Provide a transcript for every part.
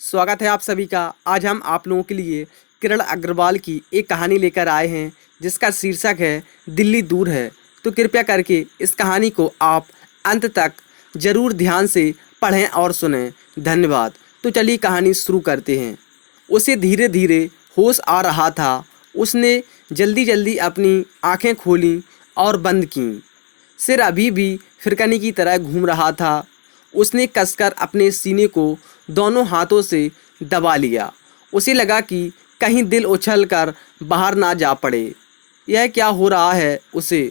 स्वागत है आप सभी का। आज हम आप लोगों के लिए किरण अग्रवाल की एक कहानी लेकर आए हैं जिसका शीर्षक है दिल्ली दूर है। तो कृपया करके इस कहानी को आप अंत तक ज़रूर ध्यान से पढ़ें और सुनें। धन्यवाद। तो चलिए कहानी शुरू करते हैं। उसे धीरे धीरे होश आ रहा था। उसने जल्दी जल्दी अपनी आंखें खोलीं और बंद कीं। सिर अभी भी फिरकनी की तरह घूम रहा था। उसने कसकर अपने सीने को दोनों हाथों से दबा लिया। उसे लगा कि कहीं दिल उछल कर बाहर ना जा पड़े। यह क्या हो रहा है उसे?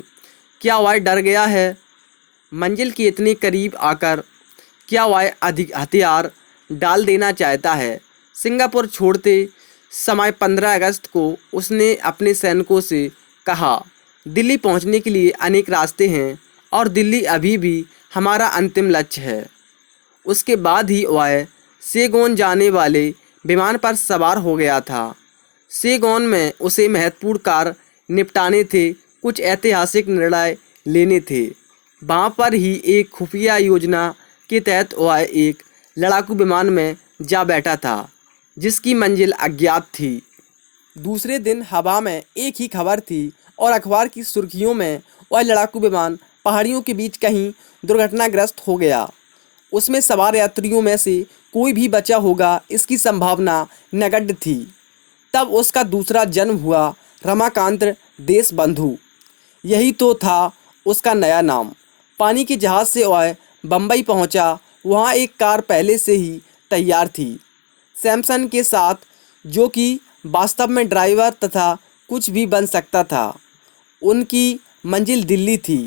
क्या वह डर गया है मंजिल के इतने करीब आकर? क्या वह अधिक हथियार डाल देना चाहता है? सिंगापुर छोड़ते समय 15 अगस्त को उसने अपने सैनिकों से कहा, दिल्ली पहुंचने के लिए अनेक रास्ते हैं और दिल्ली अभी भी हमारा अंतिम लक्ष्य है। उसके बाद ही वह सेगोन जाने वाले विमान पर सवार हो गया था। सेगोन में उसे महत्वपूर्ण कार्य निपटाने थे, कुछ ऐतिहासिक निर्णय लेने थे। वहाँ पर ही एक खुफिया योजना के तहत वह एक लड़ाकू विमान में जा बैठा था जिसकी मंजिल अज्ञात थी। दूसरे दिन हवा में एक ही खबर थी और अखबार की सुर्खियों में वह लड़ाकू विमान पहाड़ियों के बीच कहीं दुर्घटनाग्रस्त हो गया। उसमें सवार यात्रियों में से कोई भी बचा होगा इसकी संभावना नगण्य थी। तब उसका दूसरा जन्म हुआ, रमाकांत देशबंधु। यही तो था उसका नया नाम। पानी के जहाज़ से वह बम्बई पहुंचा। वहां एक कार पहले से ही तैयार थी सैमसन के साथ, जो कि वास्तव में ड्राइवर तथा कुछ भी बन सकता था। उनकी मंजिल दिल्ली थी।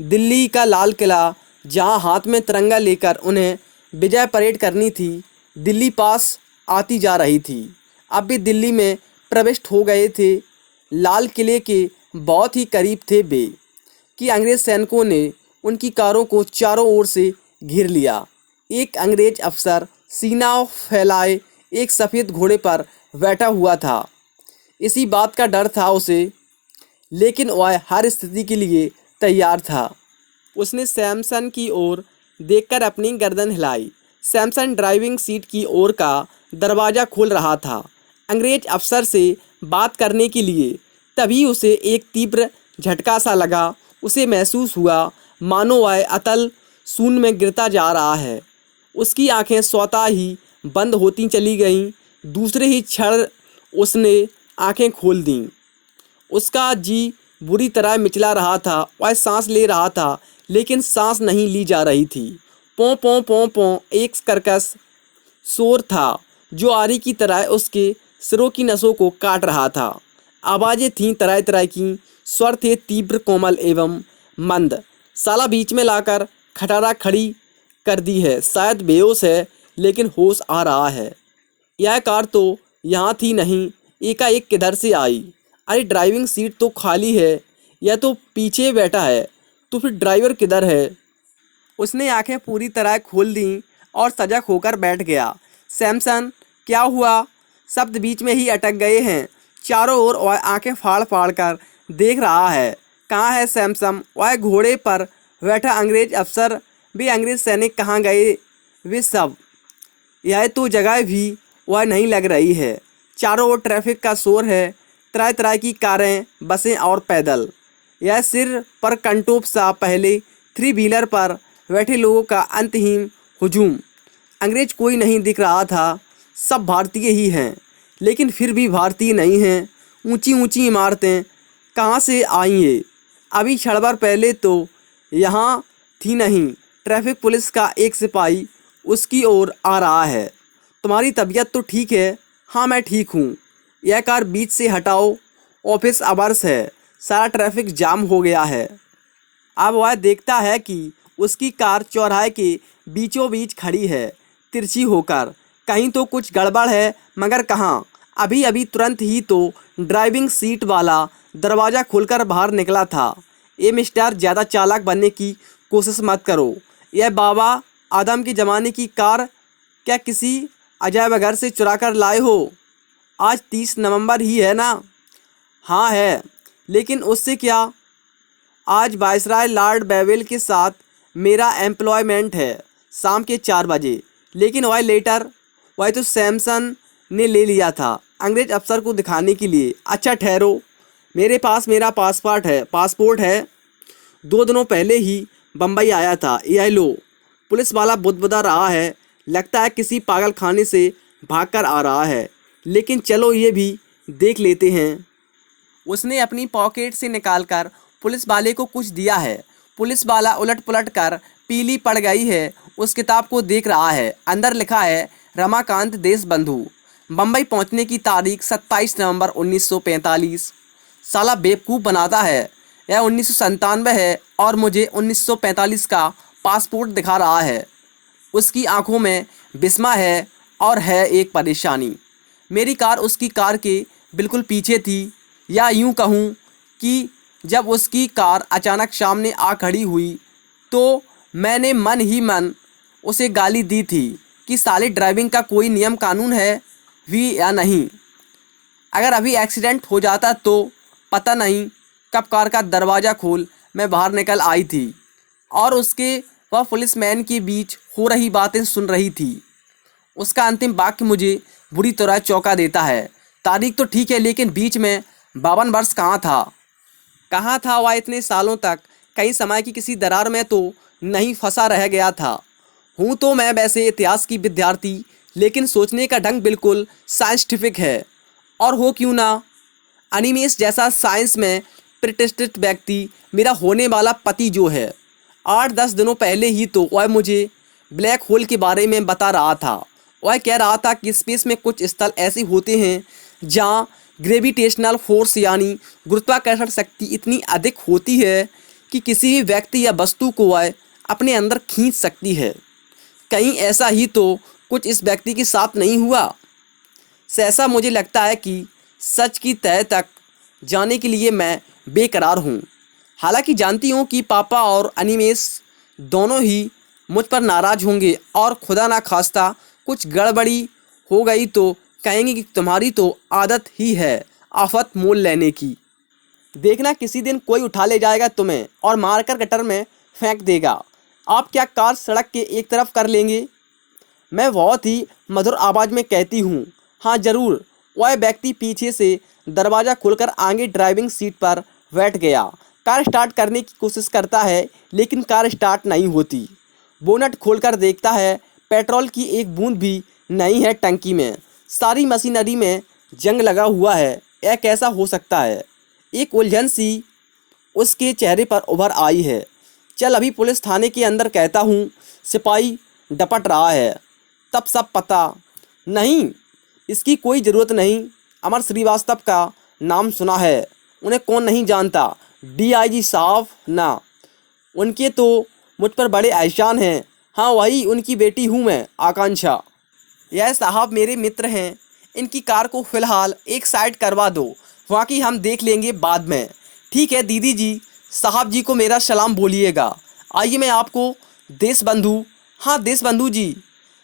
दिल्ली का लाल किला, जहां हाथ में तिरंगा लेकर उन्हें विजय परेड करनी थी, दिल्ली पास आती जा रही थी। अब भी दिल्ली में प्रविष्ट हो गए थे। लाल किले के बहुत ही करीब थे वे कि अंग्रेज़ सैनिकों ने उनकी कारों को चारों ओर से घेर लिया। एक अंग्रेज अफसर सीना फैलाए एक सफ़ेद घोड़े पर बैठा हुआ था। इसी बात का डर था उसे, लेकिन वह हर स्थिति के लिए तैयार था। उसने सैमसन की ओर देखकर अपनी गर्दन हिलाई। सैमसन ड्राइविंग सीट की ओर का दरवाज़ा खोल रहा था अंग्रेज अफसर से बात करने के लिए। तभी उसे एक तीव्र झटका सा लगा। उसे महसूस हुआ मानो वह अतल शून्य में गिरता जा रहा है। उसकी आंखें स्वतः ही बंद होती चली गईं। दूसरे ही क्षण उसने आंखें खोल दीं। उसका जी बुरी तरह मिचला रहा था। वह सांस ले रहा था, लेकिन सांस नहीं ली जा रही थी। पों पों पों पों एक कर्कश शोर था जो आरी की तरह उसके सिरों की नसों को काट रहा था। आवाज़ें थीं तरह तरह की, स्वर थे तीव्र, कोमल एवं मंद। साला बीच में लाकर खटारा खड़ी कर दी है। शायद बेहोश है, लेकिन होश आ रहा है। यह कार तो यहाँ थी नहीं, एकाएक किधर से आई? अरे ड्राइविंग सीट तो खाली है। यह तो पीछे बैठा है, तो फिर ड्राइवर किधर है? उसने आंखें पूरी तरह खोल दीं और सजग होकर बैठ गया। सैमसन, क्या हुआ? शब्द बीच में ही अटक गए हैं। चारों ओर वह आंखें फाड़ फाड़ कर देख रहा है। कहाँ है सैमसन? वह घोड़े पर बैठा अंग्रेज अफसर, वे अंग्रेज सैनिक कहाँ गए? वे सब? यह तो जगह भी वह नहीं लग रही है। चारों ओर ट्रैफिक का शोर है, तरह तरह की कारें, बसें और पैदल। यह सिर पर कंटोप सा पहले थ्री व्हीलर पर बैठे लोगों का अंतहीन हुजूम। अंग्रेज कोई नहीं दिख रहा था। सब भारतीय ही हैं, लेकिन फिर भी भारतीय नहीं हैं। ऊंची ऊंची इमारतें कहाँ से आई ये? अभी क्षण भर पहले तो यहाँ थी नहीं। ट्रैफिक पुलिस का एक सिपाही उसकी ओर आ रहा है। तुम्हारी तबीयत तो ठीक है? हाँ, मैं ठीक हूँ। यह कार बीच से हटाओ, ऑफिस आवर्स है, सारा ट्रैफिक जाम हो गया है। अब वह देखता है कि उसकी कार चौराहे के बीचों बीच खड़ी है, तिरछी होकर। कहीं तो कुछ गड़बड़ है, मगर कहाँ? अभी अभी तुरंत ही तो ड्राइविंग सीट वाला दरवाज़ा खोलकर बाहर निकला था। ये मिस्टर, ज़्यादा चालाक बनने की कोशिश मत करो। यह बाबा आदम के ज़माने की कार क्या किसी अजायब घर से चुरा कर लाए हो? आज 30 नवंबर ही है ना? हाँ है, लेकिन उससे क्या? आज वायसराय लॉर्ड बेवेल के साथ मेरा एम्प्लॉयमेंट है शाम के 4 बजे। लेकिन वह लेटर वह तो सैमसन ने ले लिया था अंग्रेज अफसर को दिखाने के लिए। अच्छा ठहरो, मेरे पास मेरा पासपोर्ट है। 2 दिनों पहले ही बम्बई आया था। यह लो। पुलिस वाला बुदबुदा रहा है, लगता है किसी पागल खाने से भागकर आ रहा है। लेकिन चलो ये भी देख लेते हैं। उसने अपनी पॉकेट से निकालकर पुलिस वाले को कुछ दिया है। पुलिस वाला उलट पुलट कर पीली पड़ गई है उस किताब को देख रहा है। अंदर लिखा है रमाकांत देशबंधु, बम्बई पहुंचने की तारीख 27 नवंबर 1945। साला बेवकूफ़ बनाता है। यह 1997 है और मुझे 1945 का पासपोर्ट दिखा रहा है। उसकी आंखों में बिस्मा है और है एक परेशानी। मेरी कार उसकी कार के बिल्कुल पीछे थी, या यूं कहूं कि जब उसकी कार अचानक सामने आ खड़ी हुई तो मैंने मन ही मन उसे गाली दी थी कि साले ड्राइविंग का कोई नियम कानून है भी या नहीं। अगर अभी एक्सीडेंट हो जाता तो पता नहीं कब कार का दरवाज़ा खोल मैं बाहर निकल आई थी और उसके वह पुलिसमैन के बीच हो रही बातें सुन रही थी। उसका अंतिम वाक्य मुझे बुरी तरह चौंका देता है। तारीख तो ठीक है, लेकिन बीच में 52 वर्ष कहाँ था वह इतने सालों तक? कहीं समय की किसी दरार में तो नहीं फंसा रह गया था? हूँ तो मैं वैसे इतिहास की विद्यार्थी, लेकिन सोचने का ढंग बिल्कुल साइंटिफिक है। और हो क्यों ना, अनिमेश जैसा साइंस में प्रतिष्ठित व्यक्ति, मेरा होने वाला पति जो है, 8-10 दिनों पहले ही तो वह मुझे ब्लैक होल के बारे में बता रहा था। वह कह रहा था कि स्पेस में कुछ स्थल ऐसे होते हैं जहाँ ग्रेविटेशनल फोर्स यानी गुरुत्वाकर्षण शक्ति इतनी अधिक होती है कि किसी भी व्यक्ति या वस्तु को वह अपने अंदर खींच सकती है। कहीं ऐसा ही तो कुछ इस व्यक्ति के साथ नहीं हुआ? सहसा मुझे लगता है कि सच की तह तक जाने के लिए मैं बेकरार हूँ। हालांकि जानती हूँ कि पापा और अनिमेश दोनों ही मुझ पर नाराज़ होंगे और खुदा ना खास्ता कुछ गड़बड़ी हो गई तो कहेंगे कि तुम्हारी तो आदत ही है आफत मोल लेने की। देखना किसी दिन कोई उठा ले जाएगा तुम्हें और मारकर गटर में फेंक देगा। आप क्या कार सड़क के एक तरफ कर लेंगे? मैं बहुत ही मधुर आवाज़ में कहती हूँ, हाँ ज़रूर। वह व्यक्ति पीछे से दरवाज़ा खोलकर आगे ड्राइविंग सीट पर बैठ गया। कार स्टार्ट करने की कोशिश करता है, लेकिन कार स्टार्ट नहीं होती। बोनट खोलकर देखता है, पेट्रोल की एक बूंद भी नहीं है टंकी में। सारी मशीनरी में जंग लगा हुआ है। यह कैसा हो सकता है? एक उलझन सी उसके चेहरे पर उभर आई है। चल अभी पुलिस थाने के अंदर कहता हूँ। सिपाही डपट रहा है। तब सब पता नहीं, इसकी कोई ज़रूरत नहीं। अमर श्रीवास्तव का नाम सुना है, उन्हें कौन नहीं जानता? डीआईजी साहब ना, उनके तो मुझ पर बड़े एहसान हैं। हाँ वही उनकी बेटी हूँ मैं, आकांक्षा। यह साहब मेरे मित्र हैं। इनकी कार को फ़िलहाल एक साइड करवा दो, बाकी हम देख लेंगे बाद में। ठीक है दीदी जी, साहब जी को मेरा सलाम बोलिएगा। आइए मैं आपको देशबंधु, हाँ देशबंधु जी,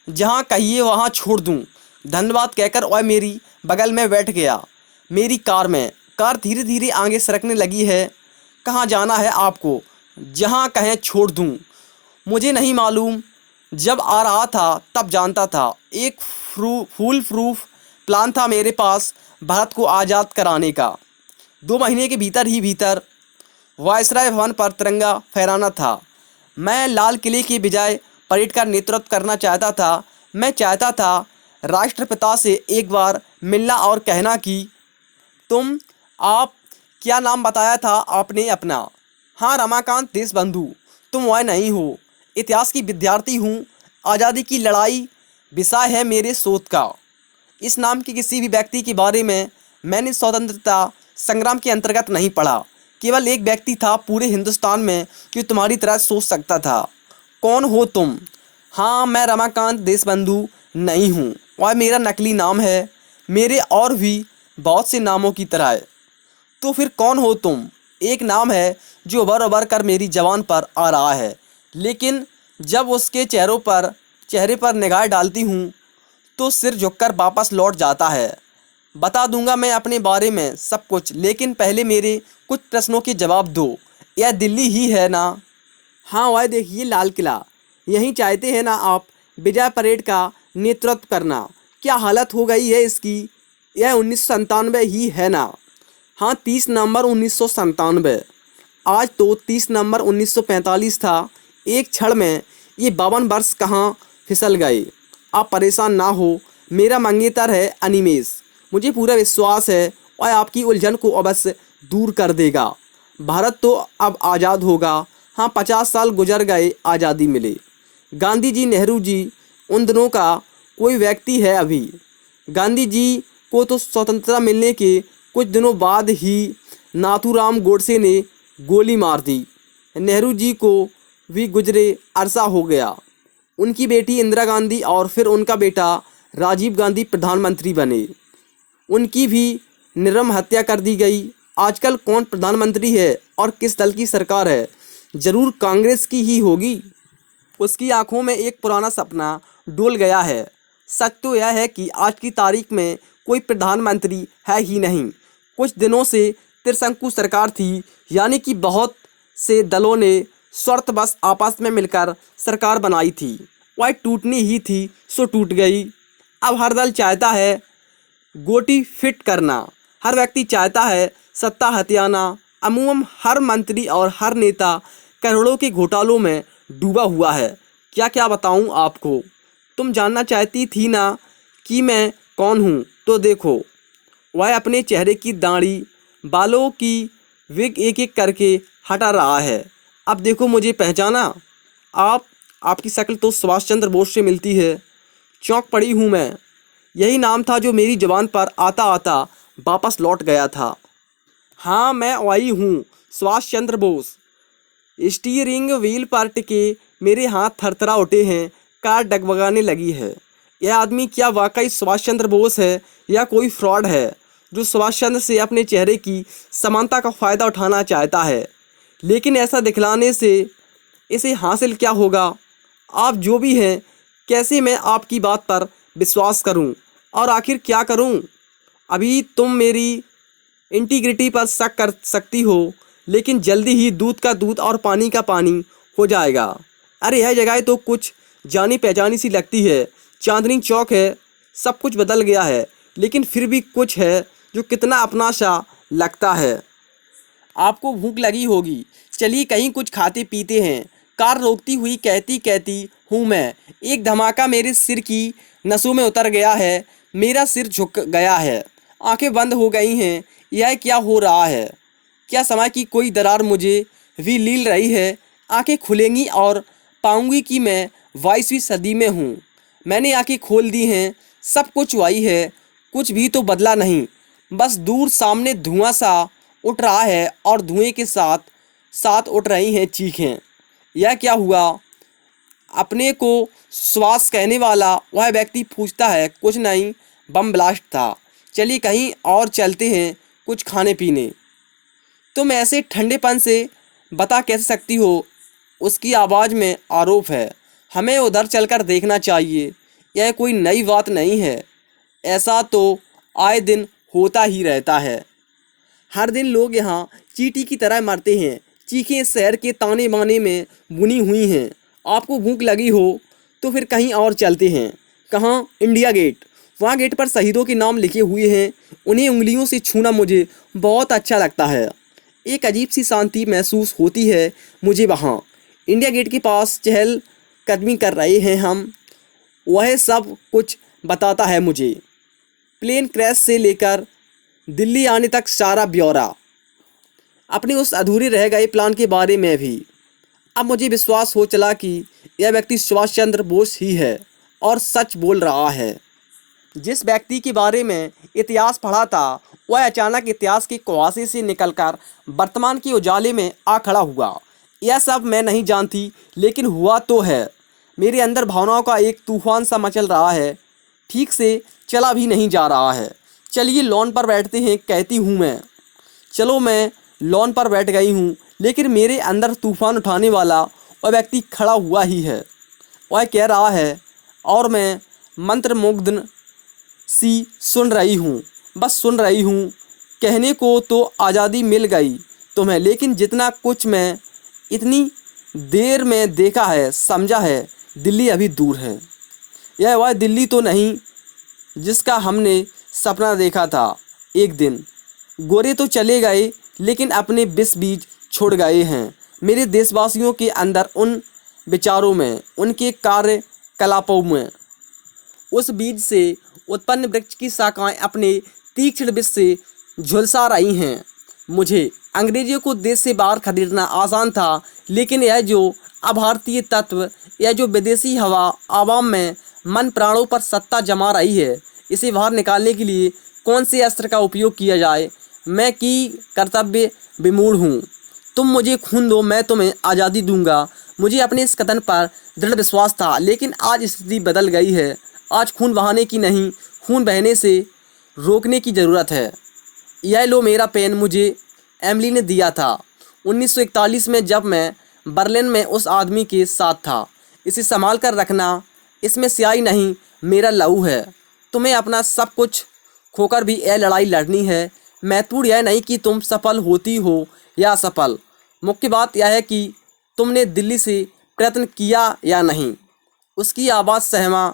जहाँ कहिए वहाँ छोड़ दूँ। धन्यवाद कहकर वह मेरी बगल में बैठ गया। मेरी कार में। कार धीरे धीरे आगे सरकने लगी है। कहाँ जाना है आपको? जहाँ कहें छोड़ दूँ। मुझे नहीं मालूम, जब आ रहा था तब जानता था। एक फूल प्रूफ प्लान था मेरे पास भारत को आज़ाद कराने का। 2 महीने के भीतर वायसराय भवन पर तिरंगा फहराना था। मैं लाल किले के बजाय परेड का नेतृत्व करना चाहता था। मैं चाहता था राष्ट्रपिता से एक बार मिलना और कहना कि आप क्या नाम बताया था आपने अपना? हाँ रमाकांत देशबंधु। तुम वह नहीं हो। इतिहास की विद्यार्थी हूँ। आज़ादी की लड़ाई विषय है मेरे शोध का। इस नाम के किसी भी व्यक्ति के बारे में मैंने स्वतंत्रता संग्राम के अंतर्गत नहीं पढ़ा। केवल एक व्यक्ति था पूरे हिंदुस्तान में जो तुम्हारी तरह सोच सकता था। कौन हो तुम? हाँ मैं रमाकांत देशबंधु नहीं हूँ, वह मेरा नकली नाम है, मेरे और भी बहुत से नामों की तरह है। तो फिर कौन हो तुम? एक नाम है जो उभर उभर कर मेरी ज़बान पर आ रहा है, लेकिन जब उसके चेहरे पर निगाह डालती हूँ तो सिर झुककर वापस लौट जाता है। बता दूंगा मैं अपने बारे में सब कुछ, लेकिन पहले मेरे कुछ प्रश्नों के जवाब दो। यह दिल्ली ही है ना? हाँ वह देखिए लाल किला। यहीं चाहते हैं ना आप विजय परेड का नेतृत्व करना? क्या हालत हो गई है इसकी। यह 1997 ही है ना। हाँ, 30 नवंबर 1997। आज तो 30 नवंबर 1945 था। एक क्षण में ये 52 वर्ष कहाँ फिसल गए। आप परेशान ना हो, मेरा मंगेतर है अनिमेष। मुझे पूरा विश्वास है वह आपकी उलझन को अवश्य दूर कर देगा। भारत तो अब आज़ाद होगा। हाँ, 50 साल गुजर गए आज़ादी मिले। गांधी जी, नेहरू जी, उन दिनों का कोई व्यक्ति है अभी। गांधी जी को तो स्वतंत्रता मिलने के कुछ दिनों बाद ही नाथूराम गोडसे ने गोली मार दी। नेहरू जी को भी गुजरे अरसा हो गया। उनकी बेटी इंदिरा गांधी और फिर उनका बेटा राजीव गांधी प्रधानमंत्री बने। उनकी भी निर्मम हत्या कर दी गई। आजकल कौन प्रधानमंत्री है और किस दल की सरकार है? जरूर कांग्रेस की ही होगी। उसकी आंखों में एक पुराना सपना डोल गया है। सच तो यह है कि आज की तारीख में कोई प्रधानमंत्री है ही नहीं। कुछ दिनों से त्रिशंकु सरकार थी, यानी कि बहुत से दलों ने स्वार्थवश आपस में मिलकर सरकार बनाई थी। वह टूटनी ही थी सो टूट गई। अब हर दल चाहता है गोटी फिट करना। हर व्यक्ति चाहता है सत्ता हथियाना। अमूमन हर मंत्री और हर नेता करोड़ों के घोटालों में डूबा हुआ है। क्या क्या बताऊं आपको। तुम जानना चाहती थी ना कि मैं कौन हूं, तो देखो। वह अपने चेहरे की दाढ़ी, बालों की विग एक एक करके हटा रहा है। अब देखो, मुझे पहचाना? आपकी शक्ल तो सुभाष चंद्र बोस से मिलती है। चौंक पड़ी हूँ मैं। यही नाम था जो मेरी जुबान पर आता आता वापस लौट गया था। हाँ, मैं वही हूँ, सुभाष चंद्र बोस। स्टीयरिंग व्हील पर टिके मेरे हाथ थरथरा उठे हैं। कार डगमगाने लगी है। यह आदमी क्या वाकई सुभाष चंद्र बोस है या कोई फ्रॉड है जो सुभाष चंद्र से अपने चेहरे की समानता का फ़ायदा उठाना चाहता है? लेकिन ऐसा दिखलाने से इसे हासिल क्या होगा? आप जो भी हैं, कैसे मैं आपकी बात पर विश्वास करूं? और आखिर क्या करूं? अभी तुम मेरी इंटीग्रिटी पर शक कर सकती हो, लेकिन जल्दी ही दूध का दूध और पानी का पानी हो जाएगा। अरे, यह जगह तो कुछ जानी पहचानी सी लगती है। चांदनी चौक है। सब कुछ बदल गया है, लेकिन फिर भी कुछ है जो कितना अपना सा लगता है। आपको भूख लगी होगी, चलिए कहीं कुछ खाते पीते हैं। कार रोकती हुई कहती कहती हूँ मैं। एक धमाका मेरे सिर की नसों में उतर गया है। मेरा सिर झुक गया है। आंखें बंद हो गई हैं। यह क्या हो रहा है? क्या समय की कोई दरार मुझे भी लील रही है? आंखें खुलेंगी और पाऊंगी कि मैं 22वीं सदी में हूँ। मैंने आंखें खोल दी हैं। सब कुछ वही है, कुछ भी तो बदला नहीं। बस दूर सामने धुआं सा उठ रहा है और धुएं के साथ साथ उठ रही हैं चीखें। यह क्या हुआ? अपने को श्वास कहने वाला वह व्यक्ति पूछता है। कुछ नहीं, बम ब्लास्ट था। चलिए कहीं और चलते हैं, कुछ खाने पीने। तुम ऐसे ठंडेपन से बता कैसे सकती हो? उसकी आवाज़ में आरोप है। हमें उधर चलकर देखना चाहिए। यह कोई नई बात नहीं है। ऐसा तो आए दिन होता ही रहता है। हर दिन लोग यहाँ चींटी की तरह मरते हैं। चीखें इस शहर के ताने बाने में बुनी हुई हैं। आपको भूख लगी हो तो फिर कहीं और चलते हैं। कहाँ? India gate. वहाँ गेट पर शहीदों के नाम लिखे हुए हैं। उन्हें उंगलियों से छूना मुझे बहुत अच्छा लगता है। एक अजीब सी शांति महसूस होती है मुझे वहाँ। इंडिया गेट के पास चहल कदमी कर रहे हैं हम। वह सब कुछ बताता है मुझे। प्लेन क्रैश से लेकर दिल्ली आने तक सारा ब्यौरा। अपने उस अधूरे रह गए प्लान के बारे में भी। अब मुझे विश्वास हो चला कि यह व्यक्ति सुभाष चंद्र बोस ही है और सच बोल रहा है। जिस व्यक्ति के बारे में इतिहास पढ़ा था, वह अचानक इतिहास के कुआसे से निकलकर वर्तमान के उजाले में आ खड़ा हुआ। यह सब मैं नहीं जानती, लेकिन हुआ तो है। मेरे अंदर भावनाओं का एक तूफान सा मचल रहा है। ठीक से चला भी नहीं जा रहा है। चलिए लॉन पर बैठते हैं, कहती हूँ मैं। चलो, मैं लॉन पर बैठ गई हूँ, लेकिन मेरे अंदर तूफान उठाने वाला वह व्यक्ति खड़ा हुआ ही है। वह कह रहा है और मैं मंत्रमुग्ध सी सुन रही हूँ। बस सुन रही हूँ। कहने को तो आज़ादी मिल गई तुम्हें, लेकिन जितना कुछ मैं इतनी देर में देखा है, समझा है, दिल्ली अभी दूर है। यह वह दिल्ली तो नहीं जिसका हमने सपना देखा था एक दिन। गोरे तो चले गए लेकिन अपने विष बीज छोड़ गए हैं मेरे देशवासियों के अंदर, उन विचारों में, उनके कार्यकलापों में। उस बीज से उत्पन्न वृक्ष की शाखाएं अपने तीक्ष्ण विष से झुलसा रही हैं। मुझे अंग्रेजियों को देश से बाहर खदेड़ना आसान था, लेकिन यह जो अभारतीय तत्व, यह जो विदेशी हवा आवाम में मन प्राणों पर सत्ता जमा रही है, इसे बाहर निकालने के लिए कौन से अस्त्र का उपयोग किया जाए, मैं की कर्तव्य विमूढ़ हूँ। तुम मुझे खून दो, मैं तुम्हें आज़ादी दूंगा। मुझे अपने इस कथन पर दृढ़ विश्वास था, लेकिन आज स्थिति बदल गई है। आज खून बहाने की नहीं, खून बहने से रोकने की ज़रूरत है। यह लो मेरा पेन, मुझे एमिली ने दिया था 1941 में, जब मैं बर्लिन में उस आदमी के साथ था। इसे संभाल कर रखना, इसमें स्याही नहीं, मेरा लहू है। तुम्हें अपना सब कुछ खोकर भी यह लड़ाई लड़नी है। महत्वपूर्ण यह नहीं कि तुम सफल होती हो या असफल, मुख्य बात यह है कि तुमने दिल्ली से प्रयत्न किया या नहीं। उसकी आवाज़ सहमा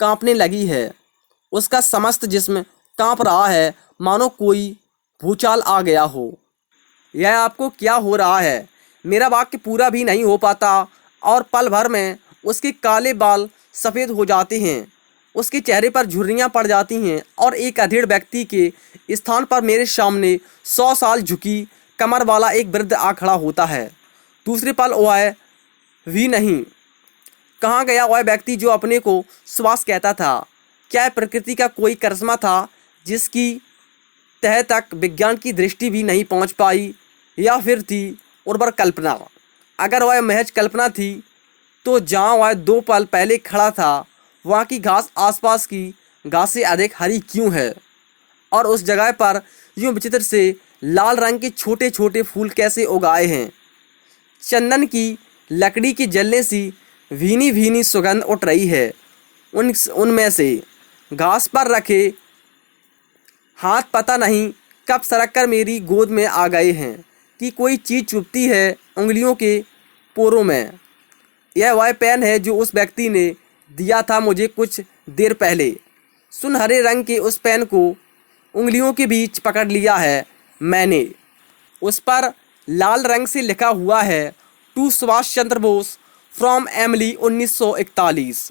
कांपने लगी है। उसका समस्त जिस्म कांप रहा है, मानो कोई भूचाल आ गया हो। यह आपको क्या हो रहा है? मेरा वाक्य पूरा भी नहीं हो पाता और पल भर में उसके काले बाल सफ़ेद हो जाते हैं। उसके चेहरे पर झुर्रियाँ पड़ जाती हैं और एक अधेड़ व्यक्ति के स्थान पर मेरे सामने 100 साल झुकी कमर वाला एक वृद्ध आ खड़ा होता है। दूसरे पल वह भी नहीं। कहाँ गया वह व्यक्ति जो अपने को सुभाष कहता था? क्या प्रकृति का कोई करिश्मा था जिसकी तह तक विज्ञान की दृष्टि भी नहीं पहुँच पाई, या फिर थी उर्वर कल्पना? अगर वह महज कल्पना थी तो जहाँ वह 2 पल पहले खड़ा था वहाँ की घास आसपास की घास से अधिक हरी क्यों है? और उस जगह पर यूँ विचित्र से लाल रंग के छोटे छोटे फूल कैसे उगाए हैं? चंदन की लकड़ी की जलने सी भीनी भीनी सुगंध उठ रही है उनमें से। घास पर रखे हाथ पता नहीं कब सरक कर मेरी गोद में आ गए हैं कि कोई चीज़ चुभती है उंगलियों के पोरों में। यह वह पेन है जो उस व्यक्ति ने दिया था मुझे कुछ देर पहले। सुनहरे रंग के उस पेन को उंगलियों के बीच पकड़ लिया है मैंने। उस पर लाल रंग से लिखा हुआ है, to Subhash Chandra Bose from Emilie 1941।